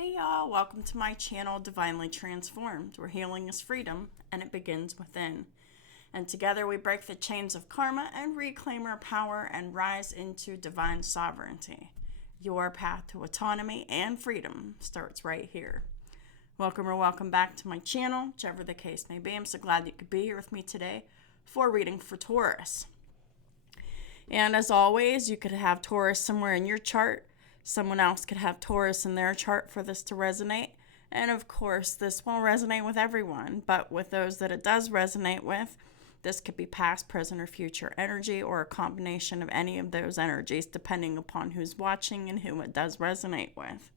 Hey y'all, welcome to my channel, Divinely Transformed, where healing is freedom and it begins within. And together we break the chains of karma and reclaim our power and rise into divine sovereignty. Your path to autonomy and freedom starts right here. Welcome back to my channel, whichever the case may be. I'm so glad you could be here with me today for a reading for Taurus. And as always, you could have Taurus somewhere in your chart. Someone else could have Taurus in their chart for this to resonate. And of course, this won't resonate with everyone, but with those that it does resonate with, this could be past, present, or future energy, or a combination of any of those energies, depending upon who's watching and who it does resonate with.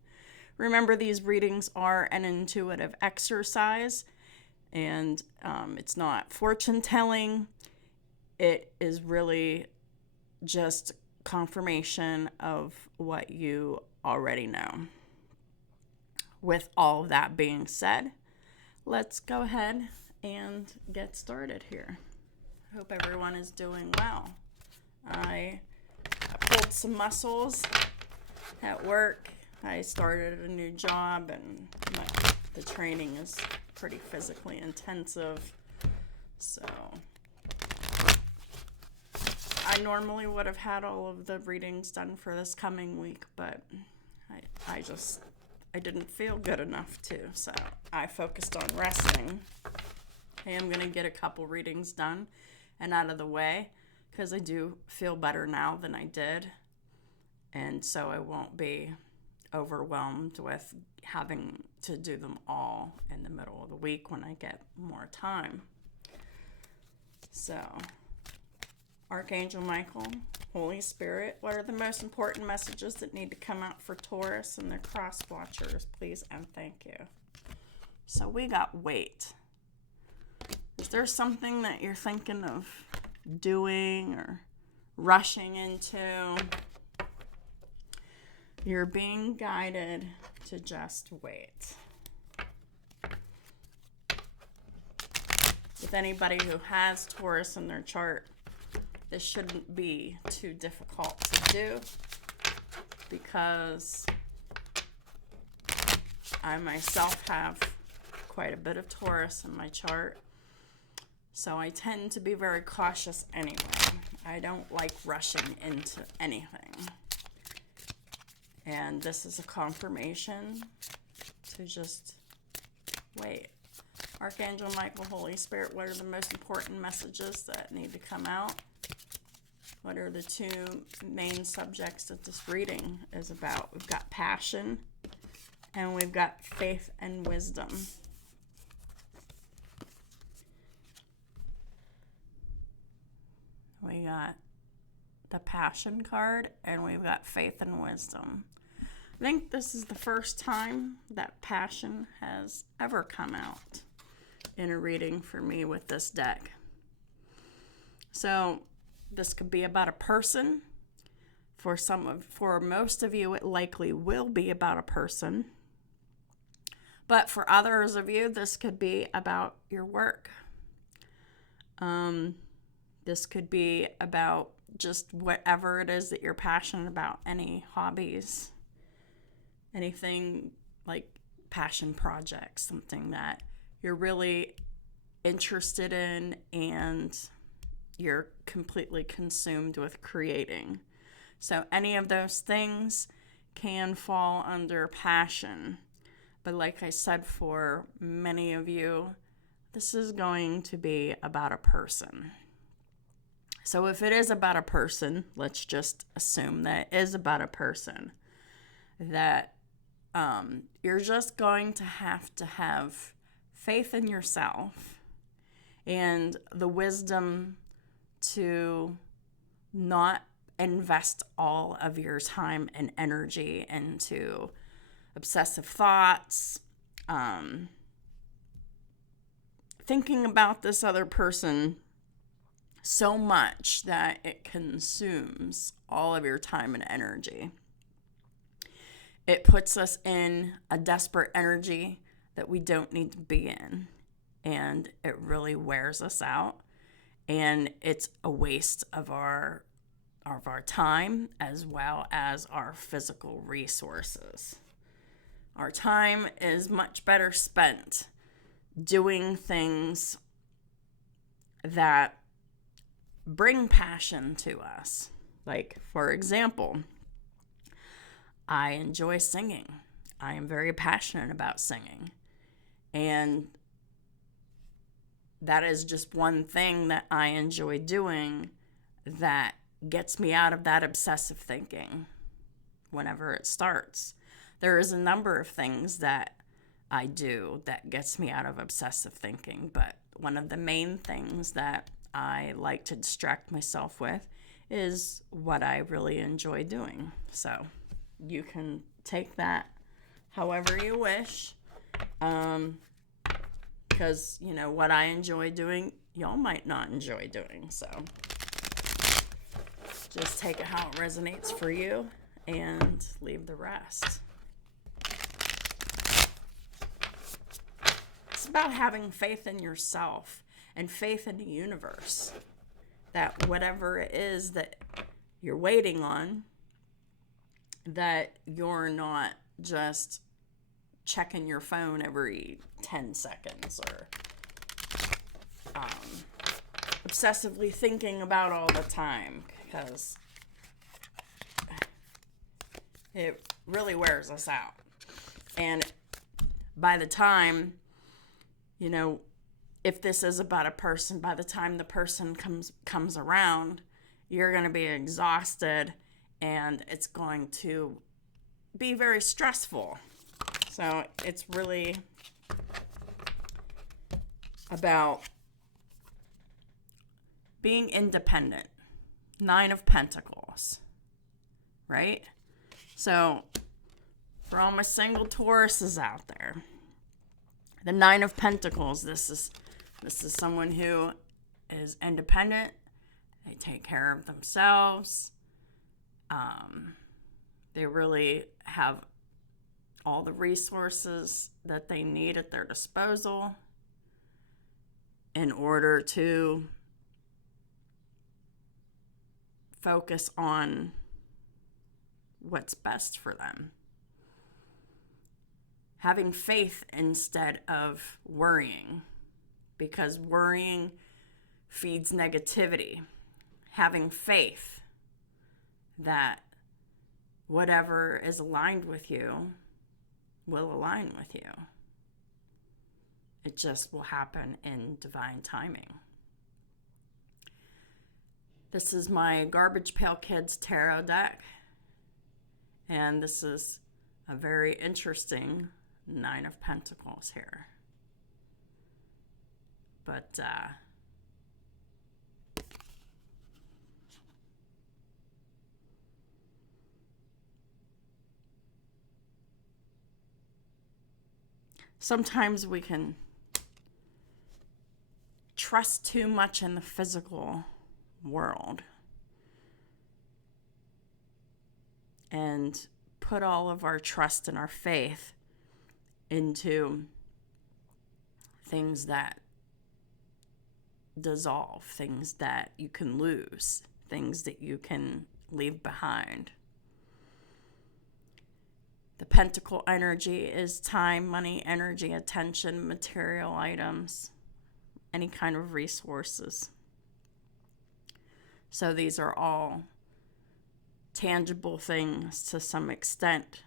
Remember, these readings are an intuitive exercise, and it's not fortune telling. It is really just confirmation of what you already know. With all of that being said, let's go ahead and get started here. I hope everyone is doing well. I pulled some muscles at work. I started a new job, and the training is pretty physically intensive. So I normally would have had all of the readings done for this coming week, but I didn't feel good enough to, so I focused on resting. I am going to get a couple readings done and out of the way because I do feel better now than I did, and so I won't be overwhelmed with having to do them all in the middle of the week when I get more time. So, Archangel Michael, Holy Spirit, what are the most important messages that need to come out for Taurus and their cross watchers, please and thank you. So we got wait. Is there something that you're thinking of doing or rushing into? You're being guided to just wait. With anybody who has Taurus in their chart, this shouldn't be too difficult to do because I myself have quite a bit of Taurus in my chart. So I tend to be very cautious anyway. I don't like rushing into anything. And this is a confirmation to just wait. Archangel Michael, Holy Spirit, what are the most important messages that need to come out? What are the two main subjects that this reading is about? We've got passion and we've got faith and wisdom. We got the passion card and we've got faith and wisdom. I think this is the first time that passion has ever come out in a reading for me with this deck. So this could be about a person. For most of you, it likely will be about a person. But for others of you, this could be about your work. This could be about just whatever it is that you're passionate about, any hobbies, anything like passion projects, something that you're really interested in and you're completely consumed with creating. So any of those things can fall under passion. But like I said, for many of you, this is going to be about a person. So if it is about a person, let's just assume that it is about a person, that you're just going to have faith in yourself and the wisdom to not invest all of your time and energy into obsessive thoughts, thinking about this other person so much that it consumes all of your time and energy. It puts us in a desperate energy that we don't need to be in, and it really wears us out, and it's a waste of our time as well as our physical resources. Our time is much better spent doing things that bring passion to us. Like, for example, I enjoy singing. I am very passionate about singing. And that is just one thing that I enjoy doing that gets me out of that obsessive thinking whenever it starts. There is a number of things that I do that gets me out of obsessive thinking, but one of the main things that I like to distract myself with is what I really enjoy doing. So you can take that however you wish, because, you know, what I enjoy doing, y'all might not enjoy doing. So just take it how it resonates for you and leave the rest. It's about having faith in yourself and faith in the universe, that whatever it is that you're waiting on, that you're not just checking your phone every 10 seconds or obsessively thinking about all the time, because it really wears us out. And by the time, you know, if this is about a person, by the time the person comes around, you're going to be exhausted and it's going to be very stressful. So it's really about being independent. 9 of Pentacles, right? So for all my single Tauruses out there, the 9 of Pentacles, this is someone who is independent. They take care of themselves. They really have all the resources that they need at their disposal in order to focus on what's best for them. Having faith instead of worrying, because worrying feeds negativity. Having faith that whatever is aligned with you will align with you. It just will happen in divine timing. This is my Garbage Pail Kids tarot deck, and this is a very interesting 9 of Pentacles here. But sometimes we can trust too much in the physical world and put all of our trust and our faith into things that dissolve, things that you can lose, things that you can leave behind. The Pentacle energy is time, money, energy, attention, material items, any kind of resources. So these are all tangible things to some extent.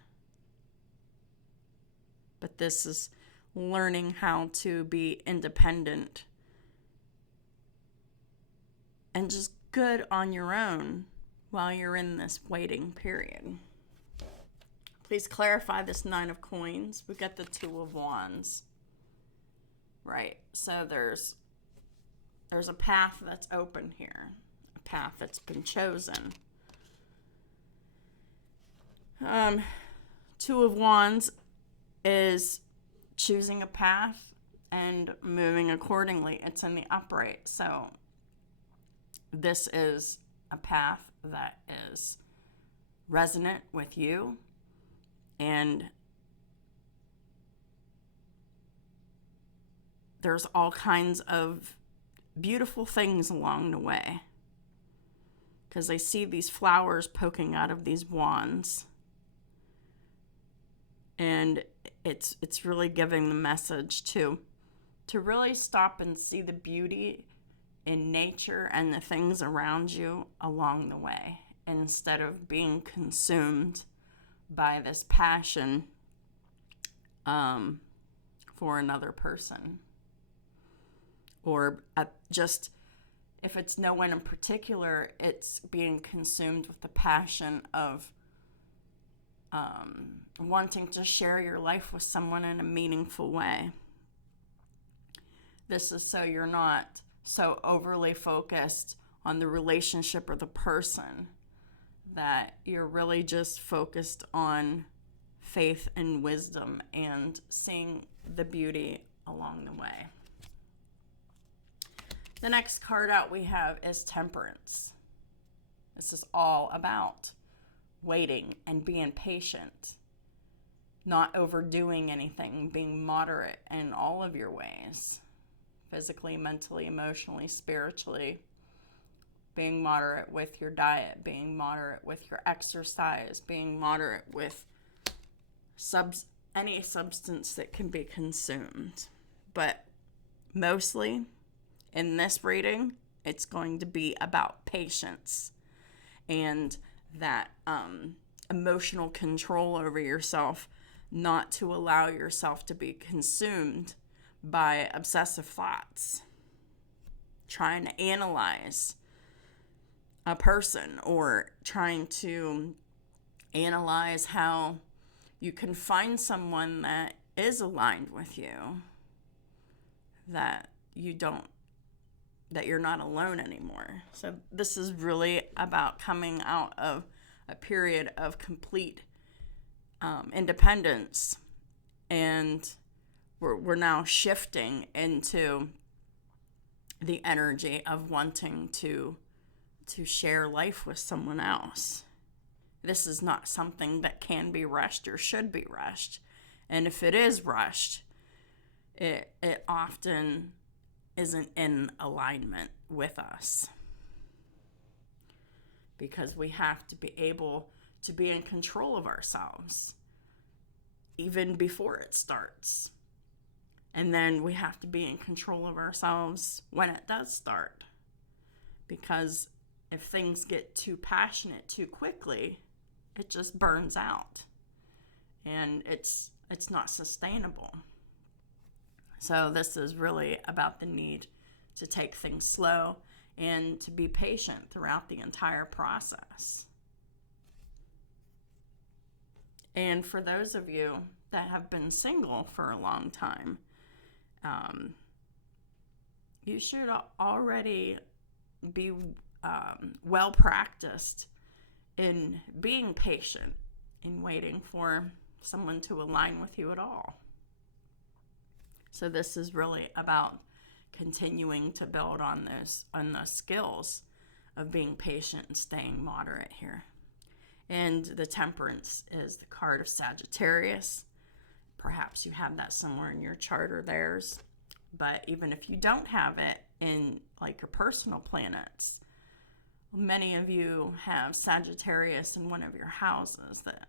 But this is learning how to be independent and just good on your own while you're in this waiting period. Please clarify this 9 of Coins. We got the 2 of Wands. Right. So there's a path that's open here. A path that's been chosen. 2 of Wands is choosing a path and moving accordingly. It's in the upright. So this is a path that is resonant with you, and there's all kinds of beautiful things along the way, because I see these flowers poking out of these wands, and it's really giving the message to really stop and see the beauty in nature and the things around you along the way, instead of being consumed by this passion for another person. Or just, if it's no one in particular, it's being consumed with the passion of wanting to share your life with someone in a meaningful way. This is so you're not so overly focused on the relationship or the person, that you're really just focused on faith and wisdom and seeing the beauty along the way. The next card out we have is Temperance. This is all about waiting and being patient, not overdoing anything, being moderate in all of your ways, physically, mentally, emotionally, spiritually, being moderate with your diet, being moderate with your exercise, being moderate with any substance that can be consumed. But mostly in this reading, it's going to be about patience and that emotional control over yourself, not to allow yourself to be consumed by obsessive thoughts, trying to analyze a person, or trying to analyze how you can find someone that is aligned with you, that you're not alone anymore. So this is really about coming out of a period of complete independence, and we're now shifting into the energy of wanting to share life with someone else. This is not something that can be rushed or should be rushed. And if it is rushed, it often isn't in alignment with us, because we have to be able to be in control of ourselves even before it starts. And then we have to be in control of ourselves when it does start. Because if things get too passionate too quickly, it just burns out. And it's not sustainable. So this is really about the need to take things slow and to be patient throughout the entire process. And for those of you that have been single for a long time, you should already be well practiced in being patient, in waiting for someone to align with you at all. So this is really about continuing to build on those skills of being patient and staying moderate here. And the Temperance is the card of Sagittarius. Perhaps you have that somewhere in your chart or theirs. But even if you don't have it in like your personal planets, many of you have Sagittarius in one of your houses that,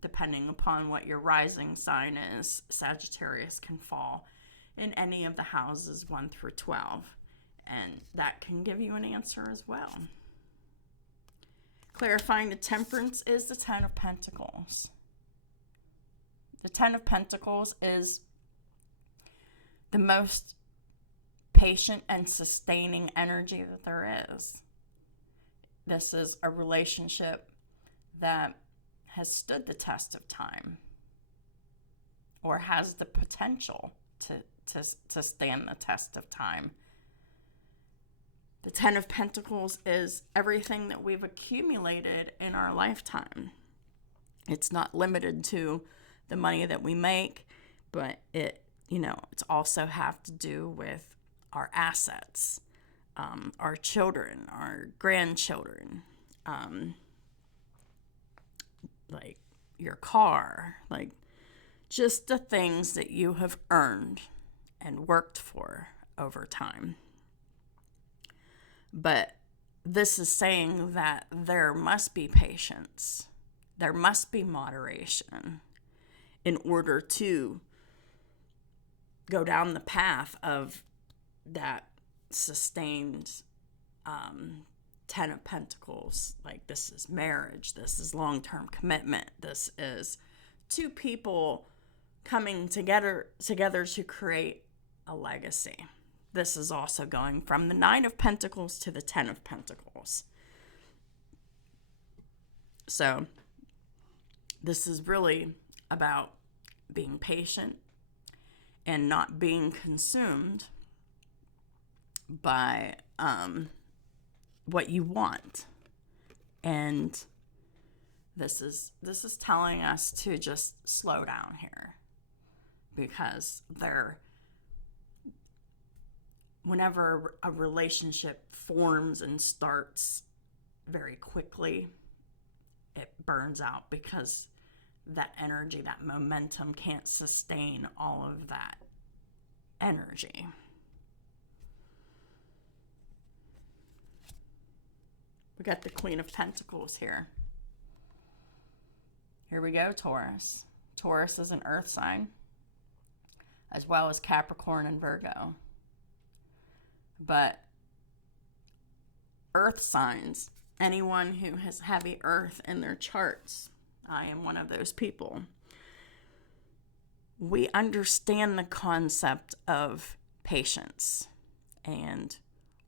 depending upon what your rising sign is, Sagittarius can fall in any of the houses 1 through 12. And that can give you an answer as well. Clarifying the Temperance is the Ten of Pentacles. The Ten of Pentacles is the most patient and sustaining energy that there is. This is a relationship that has stood the test of time, or has the potential to stand the test of time. The Ten of Pentacles is everything that we've accumulated in our lifetime. It's not limited to the money that we make, but it's also have to do with our assets, our children, our grandchildren, like your car, like just the things that you have earned and worked for over time. But this is saying that there must be patience, there must be moderation, in order to go down the path of that sustained Ten of Pentacles. Like, this is marriage, this is long-term commitment, this is two people coming together to create a legacy. This is also going from the Nine of Pentacles to the Ten of Pentacles. So this is really about being patient and not being consumed by what you want. And this is telling us to just slow down here, because whenever a relationship forms and starts very quickly, it burns out, because that energy, that momentum can't sustain all of that energy. We got the Queen of Pentacles here. Here we go, Taurus. Taurus is an earth sign, as well as Capricorn and Virgo. But earth signs, anyone who has heavy earth in their charts, I am one of those people. We understand the concept of patience and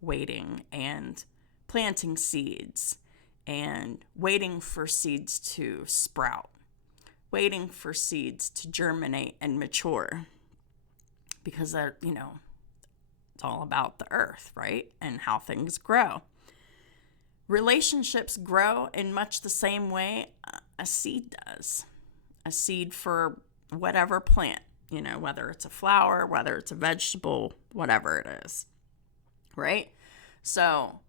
waiting and planting seeds and waiting for seeds to sprout, waiting for seeds to germinate and mature, because they're, it's all about the earth, right? And how things grow. Relationships grow in much the same way a seed does. A seed for whatever plant, whether it's a flower, whether it's a vegetable, whatever it is, right? So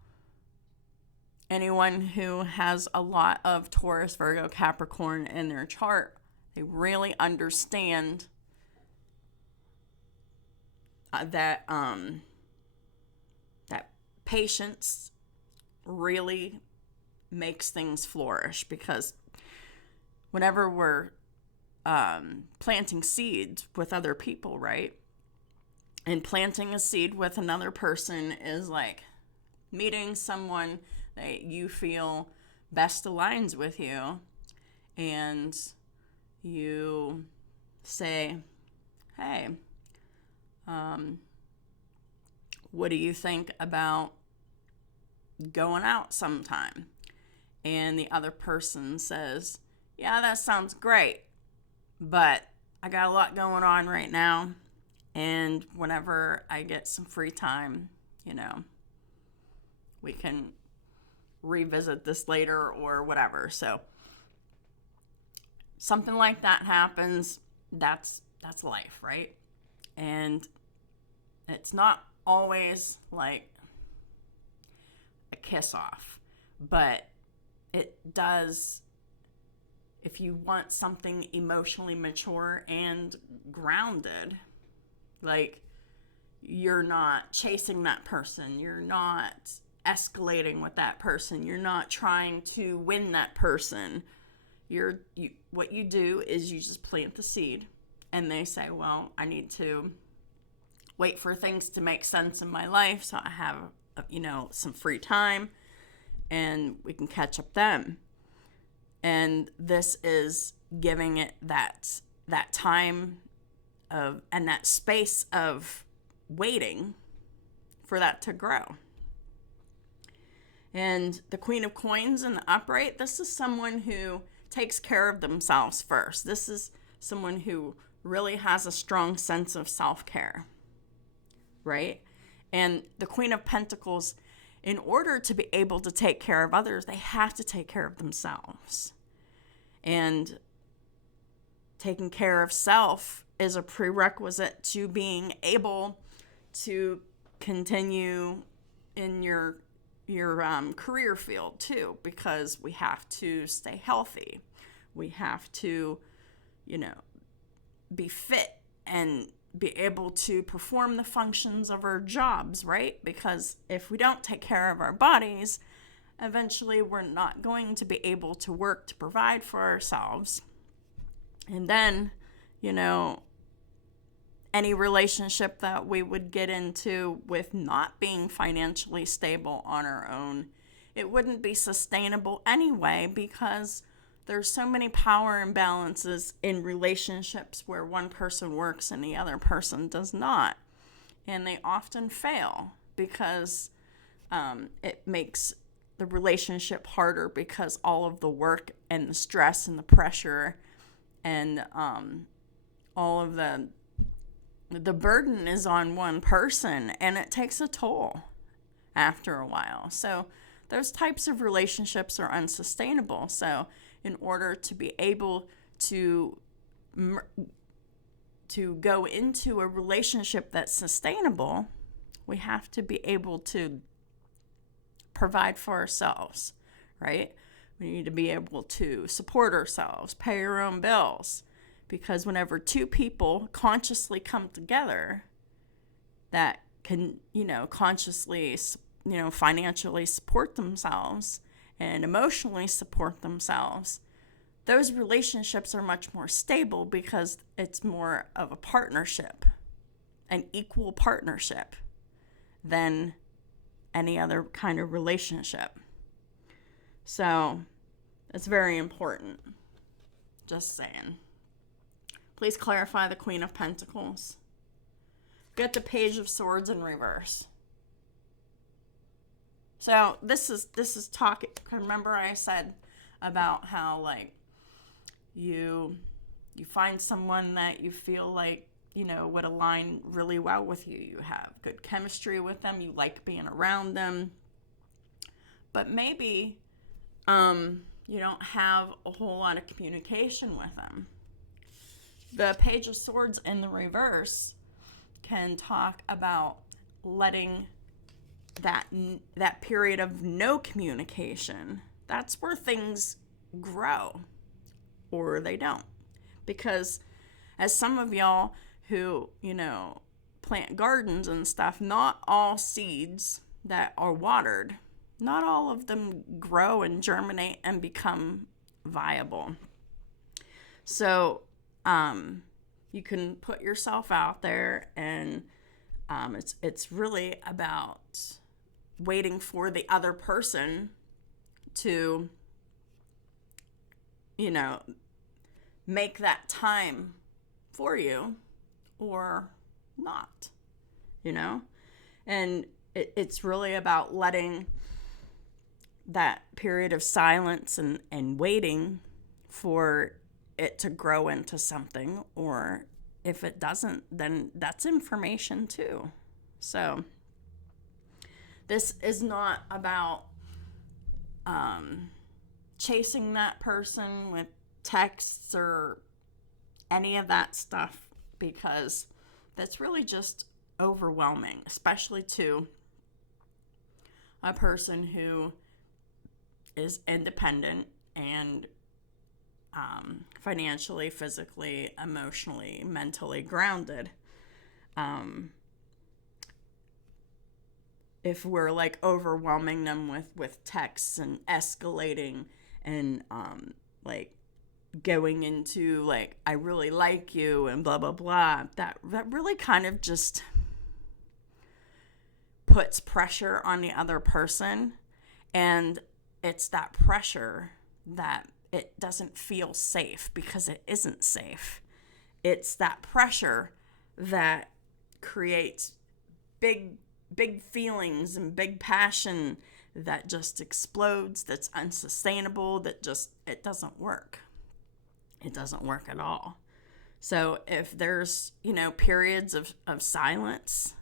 anyone who has a lot of Taurus, Virgo, Capricorn in their chart, they really understand that patience really makes things flourish, because whenever we're planting seeds with other people, right? And planting a seed with another person is like meeting someone that you feel best aligns with you, and you say, hey, what do you think about going out sometime? And the other person says, yeah, that sounds great, but I got a lot going on right now, and whenever I get some free time, we can revisit this later or whatever. So something like that happens. That's life, right? And it's not always like a kiss off, but it does. If you want something emotionally mature and grounded, like, you're not chasing that person, you're not escalating with that person, you're not trying to win that person. What you do is you just plant the seed, and they say, well, I need to wait for things to make sense in my life so I have, some free time, and we can catch up then. And this is giving it that time of, and that space of waiting for that to grow. And the Queen of Coins in the upright, this is someone who takes care of themselves first. This is someone who really has a strong sense of self-care, right? And the Queen of Pentacles, in order to be able to take care of others, they have to take care of themselves. And taking care of self is a prerequisite to being able to continue in your career field too, because we have to stay healthy. We have to, be fit and be able to perform the functions of our jobs, right? Because if we don't take care of our bodies, eventually we're not going to be able to work to provide for ourselves. And then you know, any relationship that we would get into with not being financially stable on our own, it wouldn't be sustainable anyway, because there's so many power imbalances in relationships where one person works and the other person does not. And they often fail because it makes the relationship harder, because all of the work and the stress and the pressure and all of the burden is on one person, and it takes a toll after a while. So those types of relationships are unsustainable. So in order to be able to go into a relationship that's sustainable, we have to be able to provide for ourselves, right? We need to be able to support ourselves, pay our own bills, because whenever two people consciously come together that can, consciously, financially support themselves and emotionally support themselves, those relationships are much more stable, because it's more of a partnership, an equal partnership, than any other kind of relationship. So it's very important. Just saying. Please clarify the Queen of Pentacles. Get the Page of Swords in reverse. So this is talking. Remember I said about how, like, you find someone that you feel like, would align really well with you. You have good chemistry with them. You like being around them. But maybe you don't have a whole lot of communication with them. The Page of Swords in the reverse can talk about letting that period of no communication. That's where things grow, or they don't. Because as some of y'all who, plant gardens and stuff, not all seeds that are watered, not all of them grow and germinate and become viable. So you can put yourself out there, and it's really about waiting for the other person to, make that time for you or not, and it's really about letting that period of silence and waiting for it to grow into something, or if it doesn't, then that's information too. So this is not about chasing that person with texts or any of that stuff, because that's really just overwhelming, especially to a person who is independent and financially, physically, emotionally, mentally grounded. If we're like overwhelming them with texts and escalating and like going into like, I really like you and blah blah blah, that really kind of just puts pressure on the other person, and it's that pressure that it doesn't feel safe, because it isn't safe. It's that pressure that creates big feelings and big passion that just explodes, that's unsustainable, that just, it doesn't work. It doesn't work at all. So if there's, periods of silence,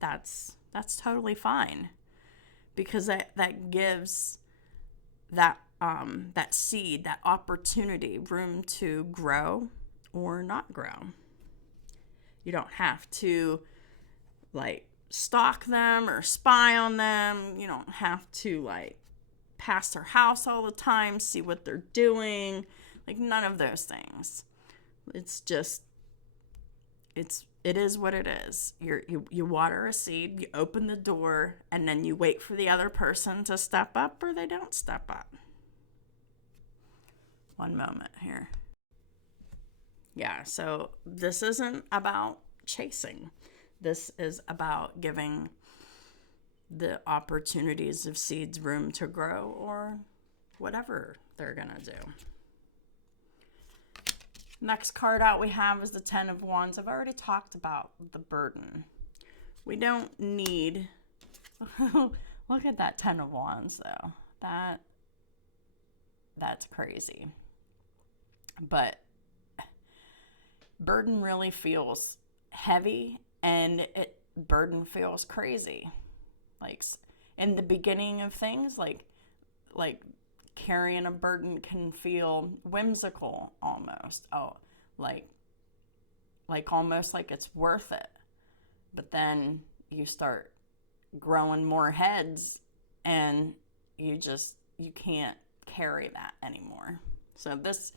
that's totally fine, because that gives that seed, that opportunity, room to grow or not grow. You don't have to like stalk them or spy on them. You don't have to like pass their house all the time, see what they're doing, like none of those things. It's just, it is what it is. You water a seed, you open the door, and then you wait for the other person to step up, or they don't step up. One moment here. Yeah, so this isn't about chasing. This is about giving the opportunities of seeds room to grow, or whatever they're going to do. Next card out we have is the Ten of Wands. I've already talked about the burden. We don't need... Look at that Ten of Wands, though. That's crazy. But burden really feels heavy, and burden feels crazy. Like, in the beginning of things, like carrying a burden can feel whimsical almost. Oh, like almost like it's worth it. But then you start growing more heads, and you can't carry that anymore. So this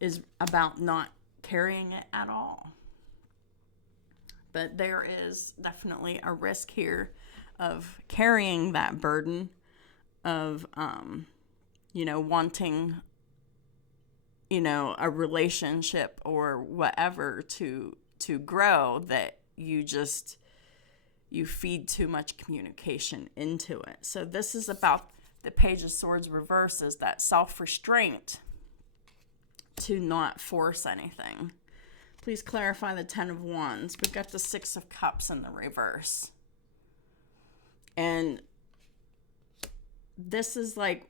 is about not carrying it at all. But there is definitely a risk here of carrying that burden of, wanting, a relationship or whatever to grow, that you feed too much communication into it. So this is about the Page of Swords reverse, is that self-restraint to not force anything. Please clarify the Ten of Wands. We've got the Six of Cups in the reverse. And this is like,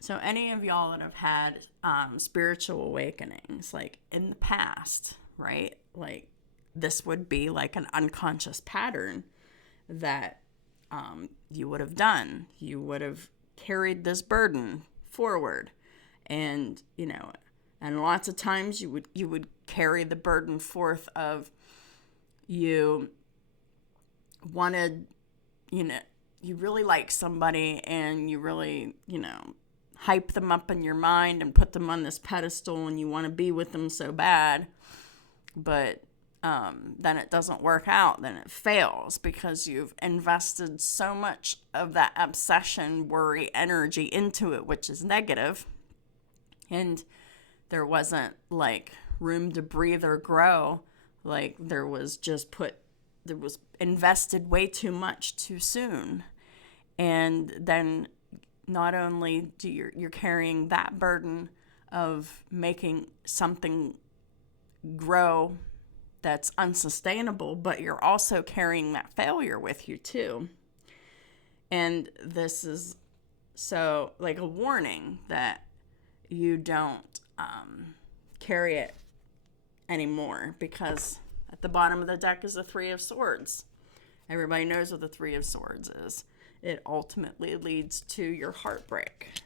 so any of y'all that have had spiritual awakenings, like in the past, right? Like, this would be like an unconscious pattern that you would have done. You would have carried this burden forward, and and lots of times you would carry the burden forth of, you wanted, you really like somebody, and you really, hype them up in your mind and put them on this pedestal, and you want to be with them so bad, but then it doesn't work out, then it fails, because you've invested so much of that obsession, worry, energy into it, which is negative, and there wasn't like room to breathe or grow. Like, there was invested way too much too soon. And then not only do you're carrying that burden of making something grow that's unsustainable, but you're also carrying that failure with you too. And this is so like a warning that you don't carry it anymore, because at the bottom of the deck is the Three of Swords. Everybody knows what the Three of Swords is. It ultimately leads to your heartbreak.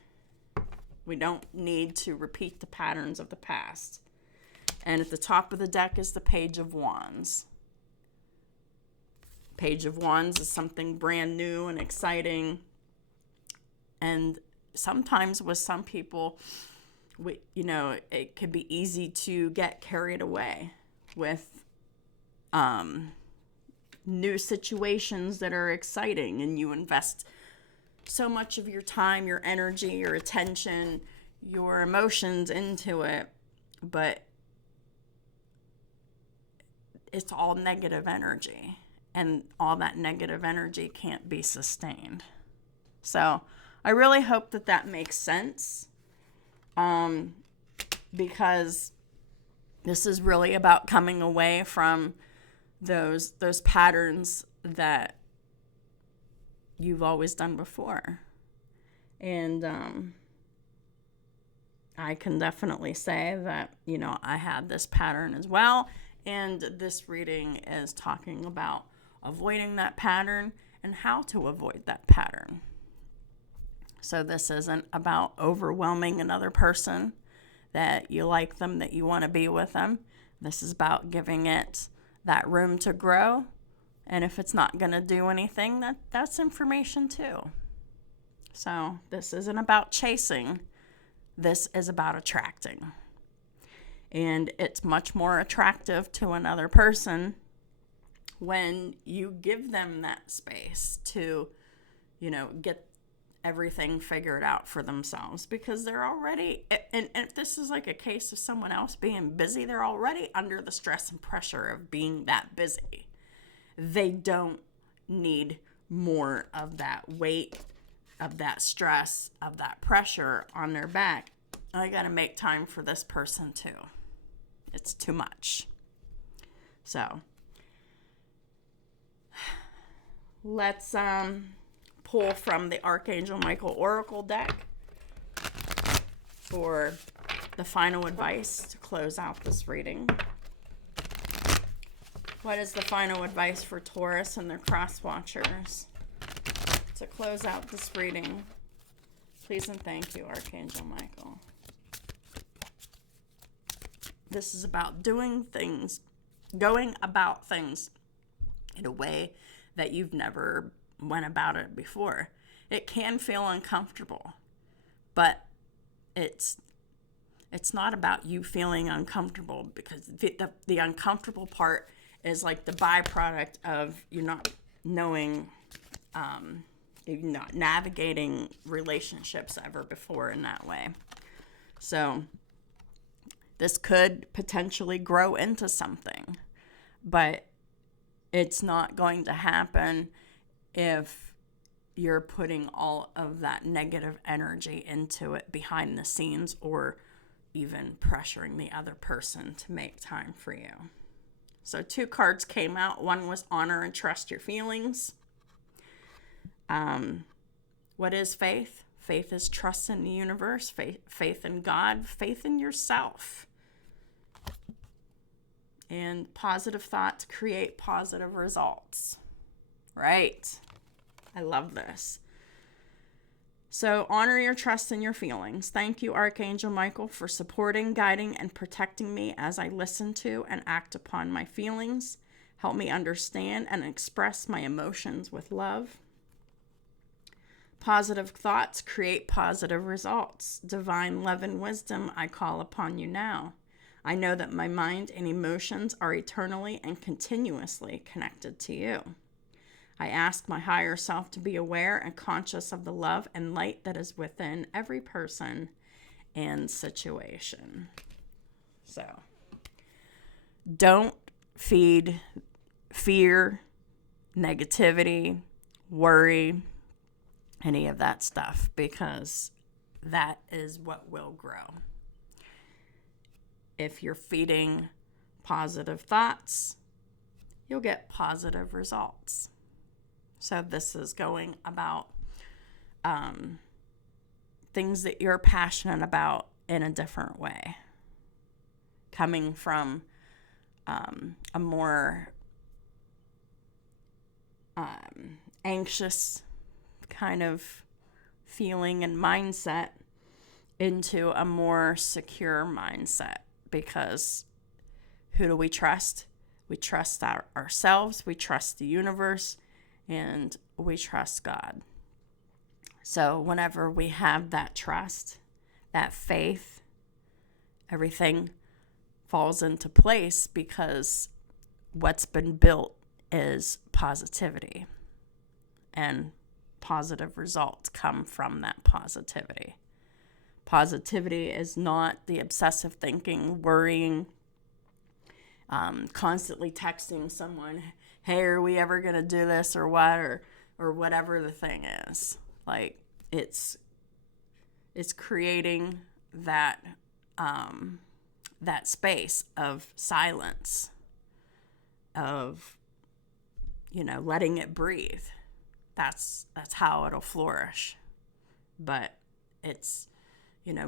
We don't need to repeat the patterns of the past. And at the top of the deck is the Page of Wands. Page of Wands is something brand new and exciting. And sometimes with some people, it could be easy to get carried away with new situations that are exciting, and you invest so much of your time, your energy, your attention, your emotions into it, but it's all negative energy, and all that negative energy can't be sustained. So I really hope that makes sense, because this is really about coming away from those patterns that you've always done before. And I can definitely say that, I had this pattern as well. And this reading is talking about avoiding that pattern and how to avoid that pattern. So this isn't about overwhelming another person, that you like them, that you want to be with them. This is about giving it that room to grow. And if it's not going to do anything, that's information too. So this isn't about chasing. This is about attracting. And it's much more attractive to another person when you give them that space to, get everything figured out for themselves, because they're already, and if this is like a case of someone else being busy, they're already under the stress and pressure of being that busy. They don't need more of that weight, of that stress, of that pressure on their back. I got to make time for this person too. It's too much. So let's pull from the Archangel Michael Oracle deck for the final advice to close out this reading. What is the final advice for Taurus and their cross watchers to close out this reading? Please and thank you, Archangel Michael. This is about doing things, going about things in a way that you've never went about it before. It can feel uncomfortable, but it's not about you feeling uncomfortable, because the uncomfortable part is like the byproduct of you not knowing, you're not navigating relationships ever before in that way. So this could potentially grow into something, but it's not going to happen if you're putting all of that negative energy into it behind the scenes, or even pressuring the other person to make time for you. So 2 cards came out. One was honor and trust your feelings. What is faith? Faith is trust in the universe, faith in God, faith in yourself. And positive thoughts create positive results. Right? I love this. So honor your trust in your feelings. Thank you, Archangel Michael, for supporting, guiding, and protecting me as I listen to and act upon my feelings. Help me understand and express my emotions with love. Positive thoughts create positive results. Divine love and wisdom, I call upon you now. I know that my mind and emotions are eternally and continuously connected to you. I ask my higher self to be aware and conscious of the love and light that is within every person and situation. So, don't feed fear, negativity, worry, any of that stuff, because that is what will grow. If you're feeding positive thoughts, you'll get positive results. So this is going about things that you're passionate about in a different way. Coming from a more anxious kind of feeling and mindset into a more secure mindset. Because who do we trust? We trust ourselves, we trust the universe, and we trust God. So whenever we have that trust, that faith, everything falls into place, because what's been built is positivity. And positive results come from that positivity. Positivity is not the obsessive thinking, worrying, constantly texting someone, hey, are we ever going to do this or what, or whatever the thing is. Like, it's creating that that space of silence, of, letting it breathe. That's how it'll flourish. But it's,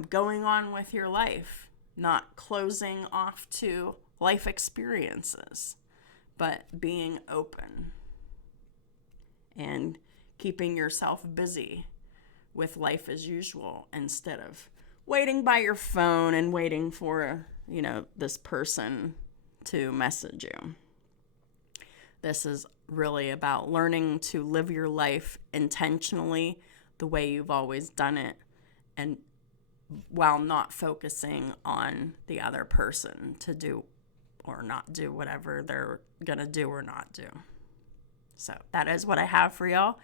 going on with your life, not closing off to life experiences, but being open and keeping yourself busy with life as usual, instead of waiting by your phone and waiting for, this person to message you. This is really about learning to live your life intentionally the way you've always done it, and while not focusing on the other person to do or not do whatever they're going to do or not do. So that is what I have for y'all.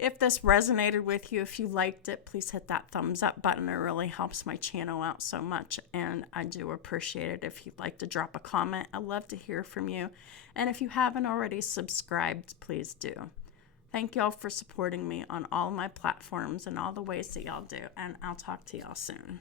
If this resonated with you, if you liked it, please hit that thumbs up button. It really helps my channel out so much, and I do appreciate it if you'd like to drop a comment. I'd love to hear from you. And if you haven't already subscribed, please do. Thank y'all for supporting me on all my platforms and all the ways that y'all do, and I'll talk to y'all soon.